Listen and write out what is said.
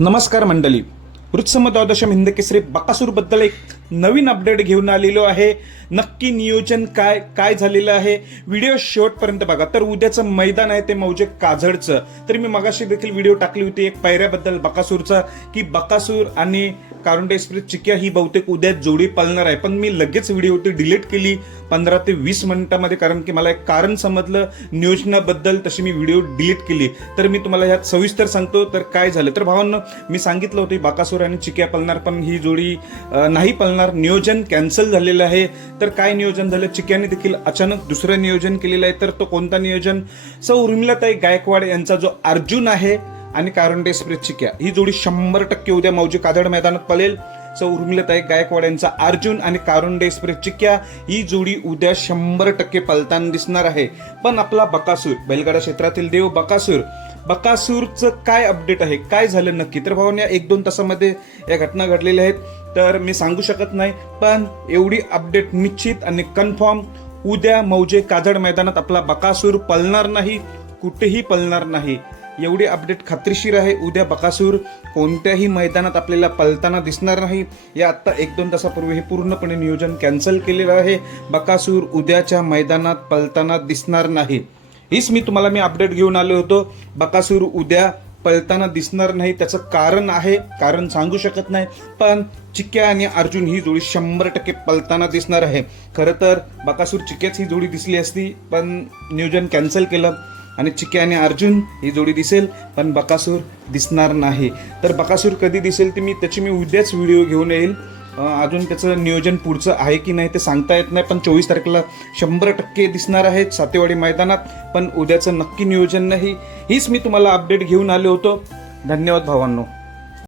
नमस्कार मंडळी. वृत्सम द्वादशम हिंदकेसरी बकासूरबद्दल एक नवीन अपडेट घेऊन आलेलो आहे. नक्की नियोजन काय काय झालेलं आहे? व्हिडिओ शेवटपर्यंत बघा. तर उद्याचं मैदान आहे ते मौजे काझडचं तर मी मगाशी देखील व्हिडिओ टाकली होती एक पायऱ्याबद्दल बकासूरचा की बकासूर आणि कारुंडे एक्सप्रेस चिक्या ही बहुतेक उद्या जोडी पळणार आहे. पण मी लगेच व्हिडिओ ती डिलीट केली पंधरा ते वीस मिनिटामध्ये कारण की मला एक कारण समजलं. नियोजनाबद्दल तशी मी व्हिडिओ डिलीट केली. तर मी तुम्हाला ह्यात सविस्तर सांगतो तर काय झालं. तर भावांना मी सांगितलं होतं बाकासूर आणि चिक्या पळणार पण ही जोडी नाही पलणार. नियोजन कॅन्सल झालेलं आहे. तर काय नियोजन झालं? चिक्याने देखील अचानक दुसरं नियोजन केलेलं आहे. तर तो कोणता नियोजन? सौ उर्मिलाताई गायकवाड यांचा जो अर्जुन आहे आणि कारुंडे एक्सप्रेस चिक्या. ही जोडी शंभर टक्के उद्या मौजी कादड मैदानात पळेल. सौ उर्मिलाताई गायकवाड यांचा अर्जुन आणि कारुंडे एक्सप्रेस चिक्या ही जोडी उद्या शंभर टक्के पलताना दिसणार आहे. पण आपला बकासूर बैलगाडा क्षेत्रातील देव बकासूर बकासूरचं काय अपडेट आहे? काय झालं नक्की? तर भावांनो या एक दोन तासामध्ये या घटना घडलेल्या आहेत. तर मी सांगू शकत नाही पण एवढी अपडेट निश्चित आणि कन्फर्म उद्या मौजे काजड मैदानात आपला बकासूर पळणार नाही कुठेही पळणार नाही. एवढी अपडेट खात्रीशीर आहे. उद्या बकासूर कोणत्याही मैदानात आपल्याला पलताना दिसणार नाही. या आत्ता एक दोन तासापूर्वी हे पूर्णपणे नियोजन कॅन्सल केलेलं आहे. बकासूर उद्याच्या मैदानात पळताना दिसणार नाही. हीच मी तुम्हाला मी अपडेट घेऊन आलो होतो. बकासूर उद्या पळताना दिसणार नाही त्याचं कारण आहे कारण सांगू शकत नाही पण चिक्या आणि अर्जुन ही जोडी शंभर टक्के पळताना दिसणार आहे. खरं तर बकासूर चिक्याच ही जोडी दिसली असती पण नियोजन कॅन्सल केलं आणि चिक्या आणि अर्जुन ही जोडी दिसेल पण बकासूर दिसणार नाही. तर बकासूर कधी दिसेल ती मी त्याची मी उद्याच व्हिडिओ घेऊन येईल. अजून त्याचं नियोजन पुढचं आहे की नाही ते सांगता येत नाही पण चोवीस तारखेला शंभर टक्के दिसणार आहेत सातेवाडी मैदानात. पण उद्याचं नक्की नियोजन नाही हीच मी तुम्हाला अपडेट घेऊन आलो होतो. धन्यवाद भावांनो.